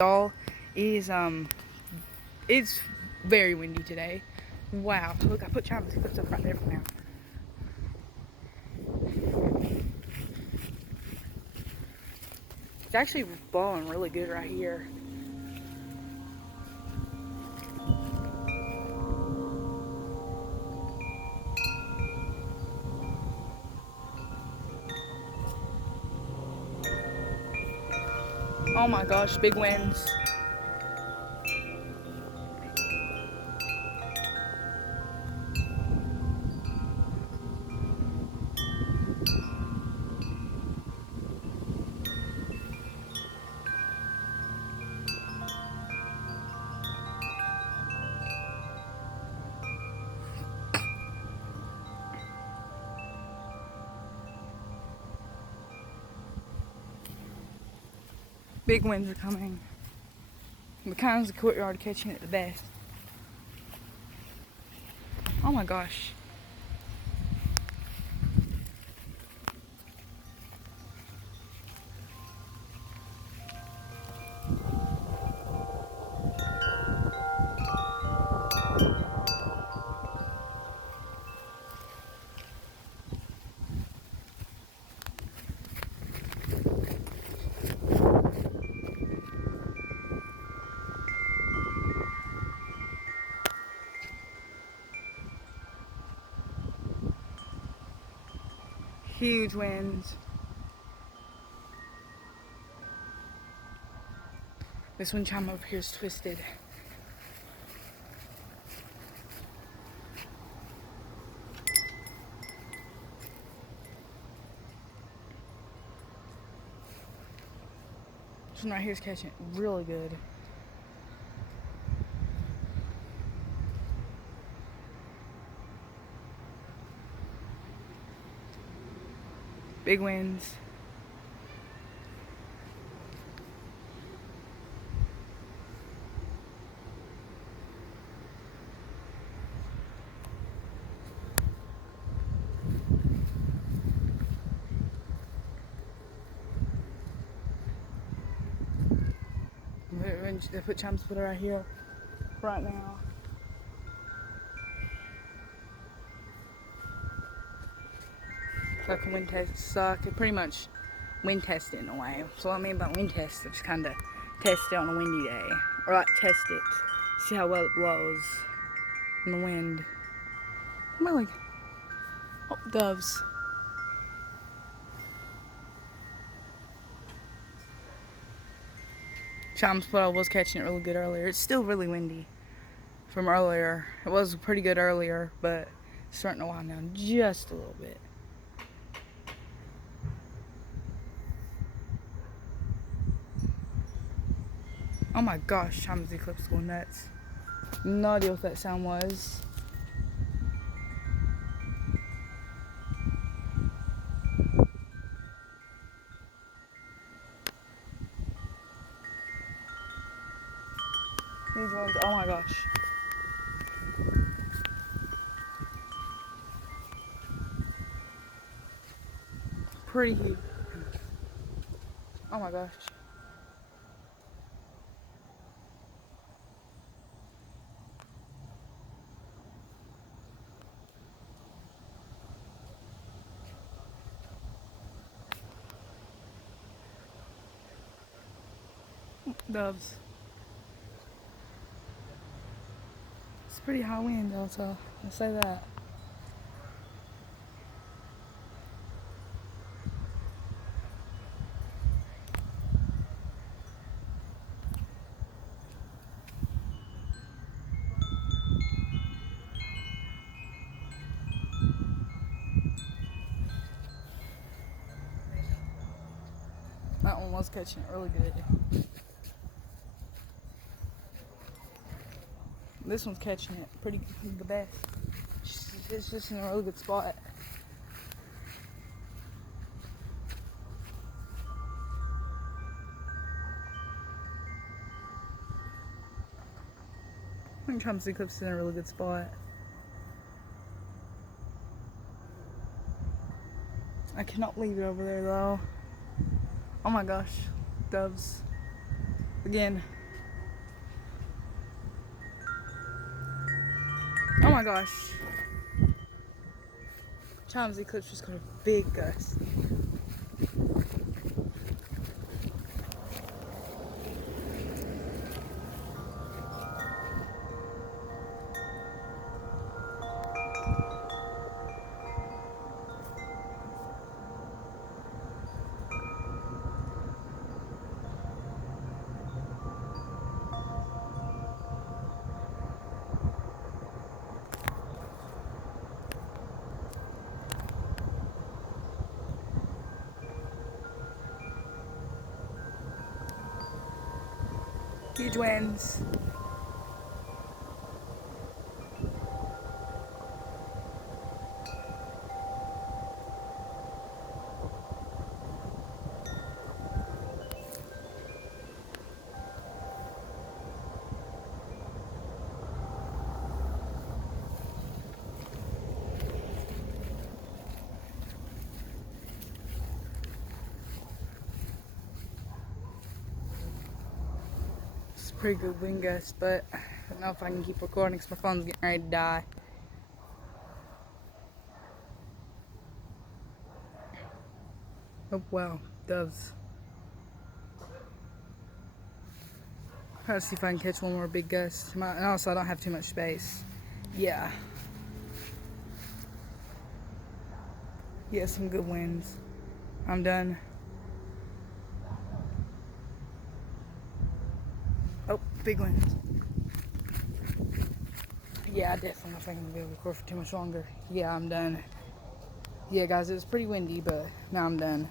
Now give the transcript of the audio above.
Y'all, is it's very windy today. Wow, look, I put chimes clips up right there for now. It's actually blowing really good right here. Oh my gosh, big winds. Big winds are coming. The kinds of courtyard catching it the best. Oh my gosh. Huge winds. This wind chime over here is twisted. This one right here is catching it really good. Big winds. They put chime splitter right here, right now. So I can wind test, so I could pretty much wind test it in a way. So what I mean by wind test, I just kind of test it on a windy day, or like test it, see how well it blows in the wind. I'm really, oh, doves. Chime splitter was catching it really good earlier. It's still really windy from earlier. It was pretty good earlier, but it's starting to wind down just a little bit. Oh my gosh, Chime's Eclipse going nuts. No idea what that sound was. These ones, oh my gosh. Pretty huge. Oh my gosh. Doves. It's pretty high wind also, I'll say that. That one was catching it really good. This one's catching it pretty the best. It's just in a really good spot. I think Trump's Eclipse is in a really good spot. I cannot leave it over there though. Oh my gosh, doves. again. Oh my gosh. Chimes eclipse just got a big gust. Huge winds. It's a pretty good wind gust, but I don't know if I can keep recording because my phone's getting ready to die. Oh well, it does. Try to see if I can catch one more big gust. And also, I don't have too much space. Yeah. Yeah, some good winds. I'm done. Oh, big winds. Yeah, I definitely don't think I'm gonna be able to record for too much longer. Yeah, I'm done. Yeah, guys, it was pretty windy, but now I'm done.